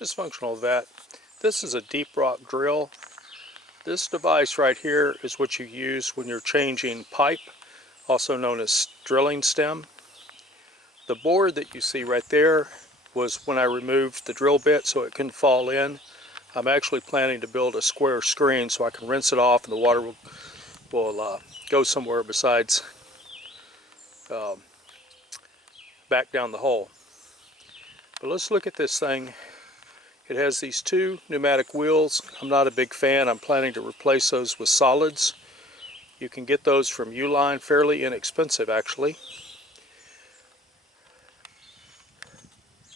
Dysfunctional vat. This is a DeepRock drill. This device right here is what you use when you're changing pipe, also known as drilling stem. The board that you see right there was when I removed the drill bit so it couldn't fall in. I'm actually planning to build a square screen so I can rinse it off and the water will go somewhere besides back down the hole. But let's look at this thing. It has these two pneumatic wheels. I'm not a big fan. I'm planning to replace those with solids. You can get those from Uline, fairly inexpensive actually.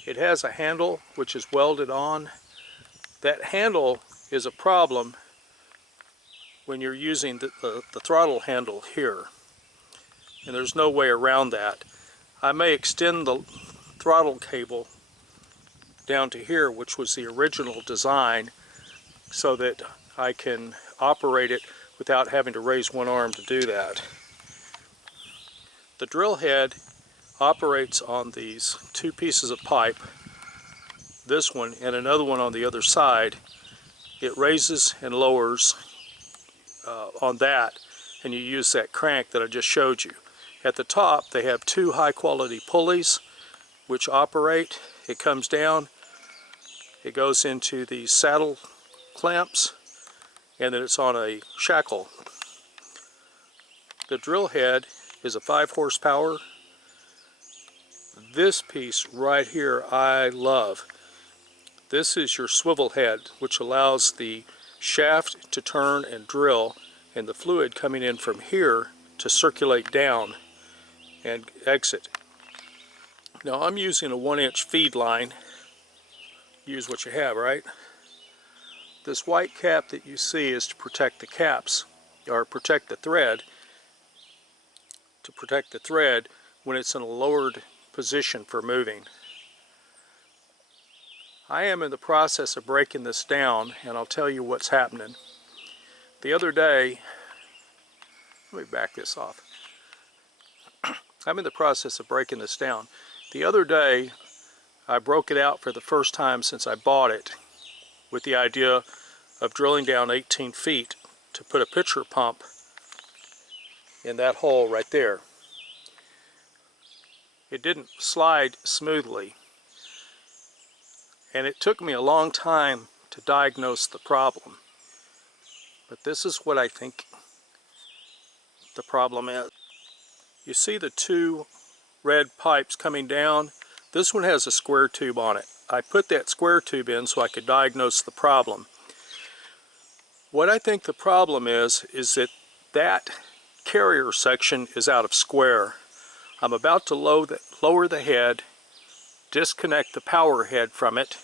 It has a handle which is welded on. That handle is a problem when you're using the throttle handle here, and there's no way around that. I may extend the throttle cable down to here, which was the original design, so that I can operate it without having to raise one arm to do that. The drill head operates on these two pieces of pipe, this one and another one on the other side. It raises and lowers on that, and you use that crank that I just showed you. At the top they have two high quality pulleys which operate. It comes down, it goes into these saddle clamps, and then it's on a shackle. The drill head is a 5 horsepower. This piece right here I love. This is your swivel head, which allows the shaft to turn and drill, and the fluid coming in from here to circulate down and exit. Now I'm using a 1-inch feed line. Use what you have, right? This white cap that you see is to protect the caps, or protect the thread, when it's in a lowered position for moving. I am in the process of breaking this down, and I'll tell you what's happening. The other day, let me back this off. I'm in the process of breaking this down. The other day, I broke it out for the first time since I bought it, with the idea of drilling down 18 feet to put a pitcher pump in that hole right there. It didn't slide smoothly, and it took me a long time to diagnose the problem. But this is what I think the problem is. You see the two red pipes coming down? This one has a square tube on it. I put that square tube in so I could diagnose the problem. What I think the problem is that carrier section is out of square. I'm about to lower the head, disconnect the power head from it.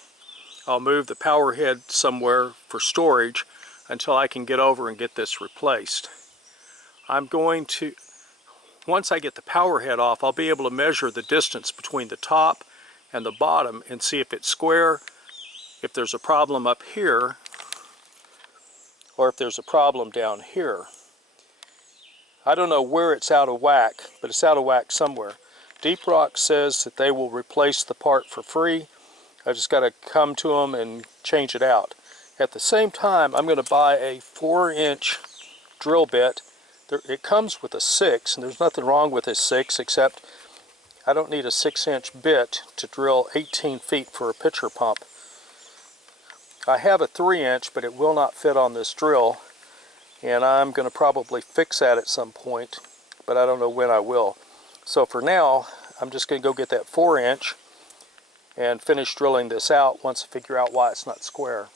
I'll move the power head somewhere for storage until I can get over and get this replaced. I'm going to, once I get the power head off, I'll be able to measure the distance between the top and the bottom and see if it's square, if there's a problem up here, or if there's a problem down here. I don't know where it's out of whack, but it's out of whack somewhere. DeepRock says that they will replace the part for free. I just got to come to them and change it out. At the same time, I'm going to buy a 4-inch drill bit. It comes with a 6, and there's nothing wrong with a 6, except I don't need a 6-inch bit to drill 18 feet for a pitcher pump. I have a 3-inch, but it will not fit on this drill, and I'm going to probably fix that at some point, but I don't know when I will. So for now, I'm just going to go get that 4-inch and finish drilling this out once I figure out why it's not square.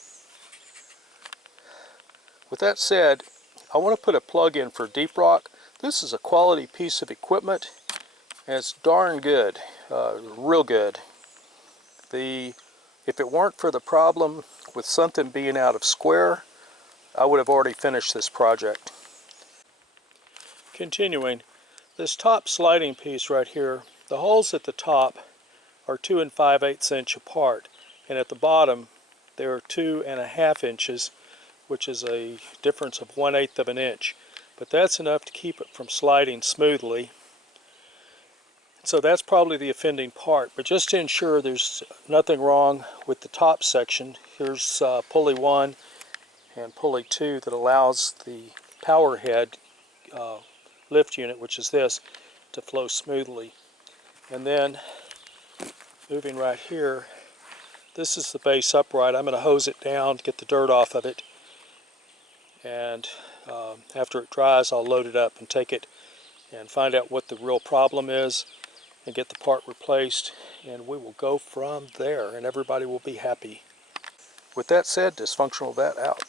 With that said, I want to put a plug in for DeepRock. This is a quality piece of equipment, and it's darn good, real good. If it weren't for the problem with something being out of square, I would have already finished this project. Continuing, this top sliding piece right here, the holes at the top are 2 5/8 inch apart, and at the bottom they are 2½ inches, which is a difference of 1/8 of an inch. But that's enough to keep it from sliding smoothly. So that's probably the offending part, but just to ensure there's nothing wrong with the top section, here's pulley 1 and pulley 2 that allows the power head lift unit, which is this, to flow smoothly. And then moving right here, this is the base upright. I'm going to hose it down to get the dirt off of it, and after it dries I'll load it up and take it and find out what the real problem is and get the part replaced, and we will go from there and everybody will be happy. With that said, dysfunctional vet out.